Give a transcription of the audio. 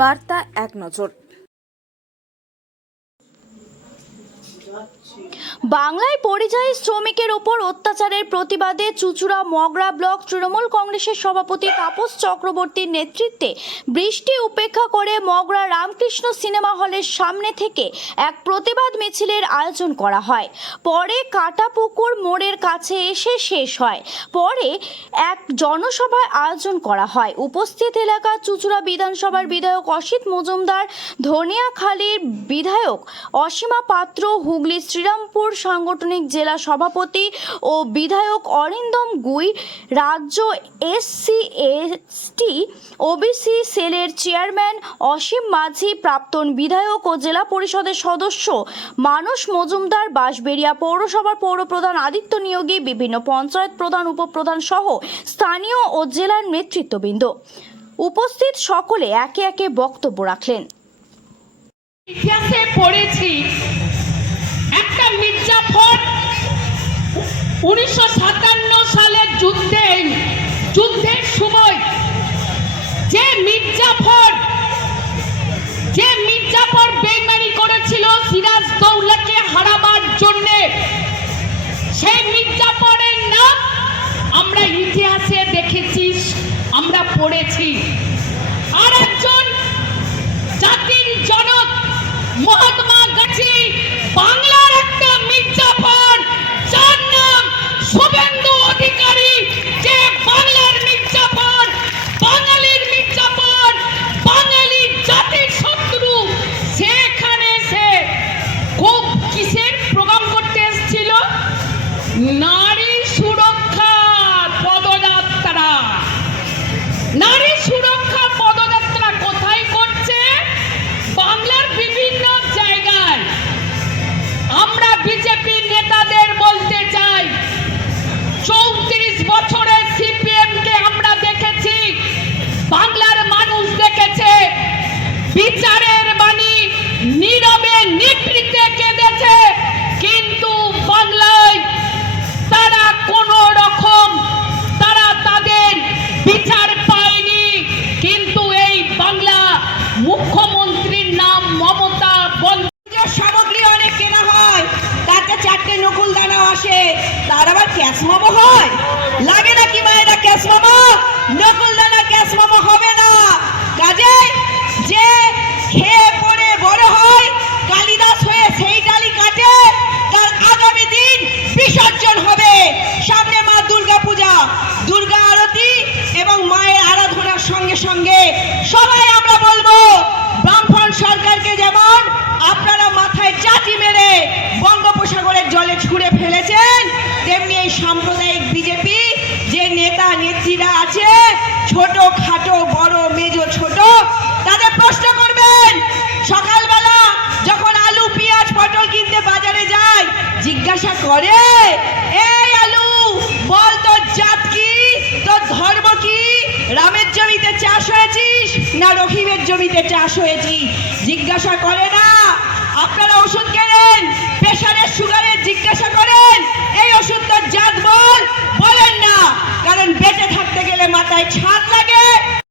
বার্তা এক নজর। বাংলায় পরিযায়ী শ্রমিকের ওপর অত্যাচারের প্রতিবাদে চুঁচুড়া মগরা ব্লক তৃণমূল কংগ্রেসের সভাপতি তাপস চক্রবর্তীর নেতৃত্বে বৃষ্টি উপেক্ষা করে মগরা রামকৃষ্ণ সিনেমা হলের সামনে থেকে এক প্রতিবাদ মিছিলের আয়োজন করা হয়। পরে কাটাপুকুর মোড়ের কাছে এসে শেষ হয়। পরে এক জনসভার আয়োজন করা হয়। উপস্থিত এলাকা চুঁচুড়া বিধানসভার বিধায়ক অসিত মজুমদার, ধনিয়াখালীর বিধায়ক অসীমা পাত্র, হুগলি শ্রীরামপুর সাংগঠনিক জেলা সভাপতি ও বিধায়ক অরিন্দম গুই, রাজ্য SC/ST OBC সেলের চেয়ারম্যান অসীম মাঝি, প্রাক্তন বিধায়ক ও জেলা পরিষদের সদস্য মানস মজুমদার, বাঁশবেড়িয়া পৌরসভার পৌরপ্রধান আদিত্য নিয়োগী, বিভিন্ন পঞ্চায়েত প্রধান, উপপ্রধান সহ স্থানীয় ও জেলার নেতৃত্ববৃন্দ উপস্থিত সকলে একে একে বক্তব্য রাখলেন। ইতিহাসে পড়েছি একটা মির্জাফর 1957 সালের যুদ্ধের সময় যে মির্জাফর বেইমানি করেছিল সিরাজদৌল্লাকে হারাবার জন্য, সেই মির্জাফরের নাম আমরা ইতিহাসে দেখেছি, আমরা পড়েছি। আর একজন জাতির জনক মহাত্মা গান্ধী, বাংলার একটা মির্জাফর, যার নাম শুভেন্দু অধিকারী, যে বাংলার মির্জাফর, বাঙালির মির্জাফর, বাঙালি জাতির শত্রু। সেখানে সে খুব কিসের প্রোগ্রাম করতে এসেছিল? নারী সুরক্ষা পদযাত্রা। নারী সুরক্ষা পদযাত্রা কোথায় করছে? বাংলার বিভিন্ন জায়গায়। আমরা বিজেপি নেতাদের বলতে চাই, 34 বছরের CPM কে আমরা দেখেছি, বাংলার মানুষ দেখেছে, বিচারের বাণী নীরবে নিভৃতে কেঁদেছে, কিন্তু বাংলায় তারা কোনো রকম তাদের বিচার পায়নি। কিন্তু এই বাংলা মুখ্যমন্ত্রীর নাম মমতা বন্দ্যোপাধ্যায়। সামগ্রী অনেক কেনা হয়, তাতে 4টে নকুল দানাও আসে, তার আবার ক্যাশ মোমো হয়? লাগে নাকি মায়েরা ক্যাশ মোমো? নকুল দানা ক্যাশ মোমো হবে না। কাজে যে খেয়ে পড়ে বড় হয়, কালিদাস হয়ে সেই ডালি কাটে, তার আগামী দিন বিসর্জন হবে। সামনে মা দুর্গা পূজা, দুর্গা আরতি এবং মায়ের আরাধনার সঙ্গে সঙ্গে সবাই আমরা বলবো, বামফ্রন্ট সরকারকে যেমন আপনারা মাথায় চাটি মেরে বঙ্গোপসাগরের জলে ছুঁড়ে ফেলেছেন, তেমনি এই সাম্প্রদায়িক বিজেপি যে নেতা নেত্রীরা আছে, ছোট খাটো বড় মেজো ছোট, তাদের প্রশ্ন করবেন। সকালবেলা যখন আলু পেঁয়াজ পটল কিনতে বাজারে যায়, জিজ্ঞাসা করে, এই আলু বল তোর জাত কি, তোর ধর্ম কি, রামের জমিতে চাষ হয়েছিস না রহিমের জমিতে চাষ হয়েছিস? জিজ্ঞাসা করে না। আপনারা ওষুধ কেনেন, প্রেসারের সুগারের জিজ্ঞাসা করেন, এই ওষুধ তোর জাত বল, বলেন না, কারণ বেঁচে থাকতে গেলে মাথায় ছাদ লাগে।